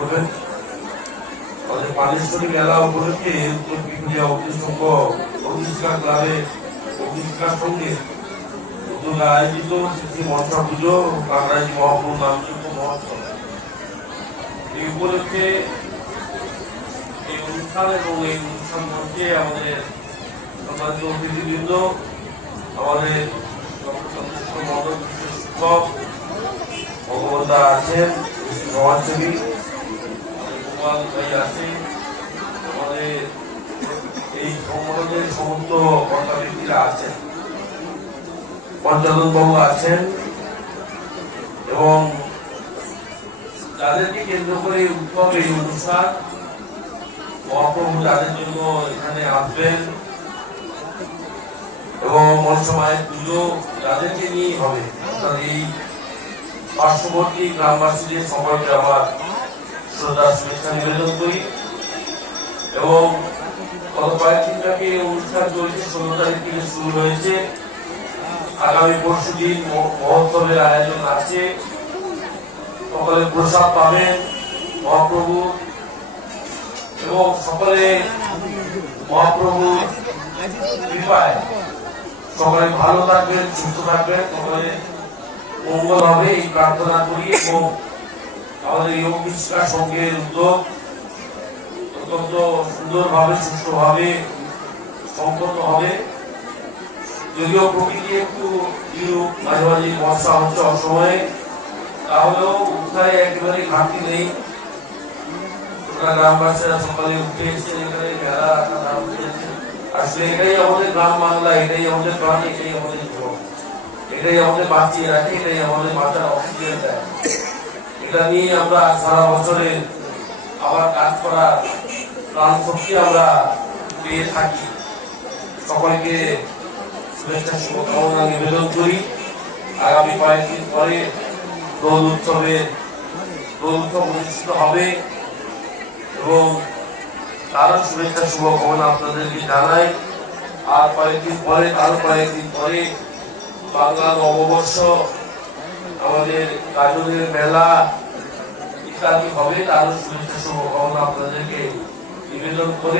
করবেন? পানেশ্বরী মেলা উপলক্ষে উত্তর পিপুরিয়া অগ্নিসংঘ অগ্নিশিক্ষা ক্লাবে অগ্নিশিক্ষার সঙ্গে উদ্যোগে আয়োজিত শ্রী মনসা পুজো কাকরাজি মহাপুর নামযজ্ঞ মহোৎসব। এই উপলক্ষে এই অনুষ্ঠান এবং এই অনুষ্ঠান মঞ্চে আমাদের সম্মানিত অতিথিবৃন্দ, আমাদের শিক্ষক ভগবতা আছেন সমাজসেবী গোপাল ভাই আছেন আমাদের এই সংগঠনের সমস্ত কর্তা আছেন। পঞ্চানন বাবু আছেন এবং যাদেরকে কেন্দ্র করে উৎসব এই অনুষ্ঠান মহাপ্রভু যাদের জন্য এখানে আসবেন এবং মনসমায়ের পুজো যাদেরকে নিয়ে হবে। অর্থাৎ এই পার্শ্ববর্তী গ্রামবাসীদের সকলকে আমার শ্রদ্ধা শুভেচ্ছা নিবেদন করি এবং গত কয়েকদিন থেকে অনুষ্ঠান চলছে, ষোলো তারিখ থেকে শুরু হয়েছে। আগামী পরশু দিন মহোৎসবের আয়োজন আছে। সকলে প্রসাদ পাবেন, মহাপ্রভু। এবং সকলে মহাপ্রভু কৃপায় সকলে ভালো থাকবেন, সুস্থ থাকবেন। সকলে মঙ্গল হবে, এই প্রার্থনা করি। এবং আমাদের যোগ বিস্কার সঙ্গের উদ্যোগ অত্যন্ত সুন্দরভাবে, সুষ্ঠুভাবে সম্পন্ন হবে। যদিও প্রকৃতি একটু বিরূপ, মাঝে মাঝে বর্ষা হচ্ছে অসময়ে, তাহলেও উদ্ধারে একেবারে ঘাটতি নেই। গ্রামবাসীরা সকালে উঠে এসে এখানে মেলা আসলে এটাই আমাদের গ্রাম বাংলা, এটাই আমাদের প্রাণ, এটাই আমাদের জীবন। এটাই আমাদের বাঁচিয়ে রাখে, এটাই আমাদের বাঁচার অক্সিজেন দেয়। এটা নিয়ে আমরা সারা বছরে আবার কাজ করার প্রাণ শক্তি আমরা পেয়ে থাকি। সকলকে শুভেচ্ছা, শুভকামনা, নিবেদন করি। আগামী কয়েকদিন পরে দোল উৎসবের দোল উৎসব অনুষ্ঠিত হবে এবং তারও শুভেচ্ছা, শুভকামনা আপনাদেরকে জানাই। আর কয়েকদিন পরে, তারও কয়েকদিন পরে বাংলা নববর্ষ আমাদের গাজনের মেলা ইত্যাদি হবে তারও শুভেচ্ছা শুভকামনা আপনাদেরকে নিবেদন করে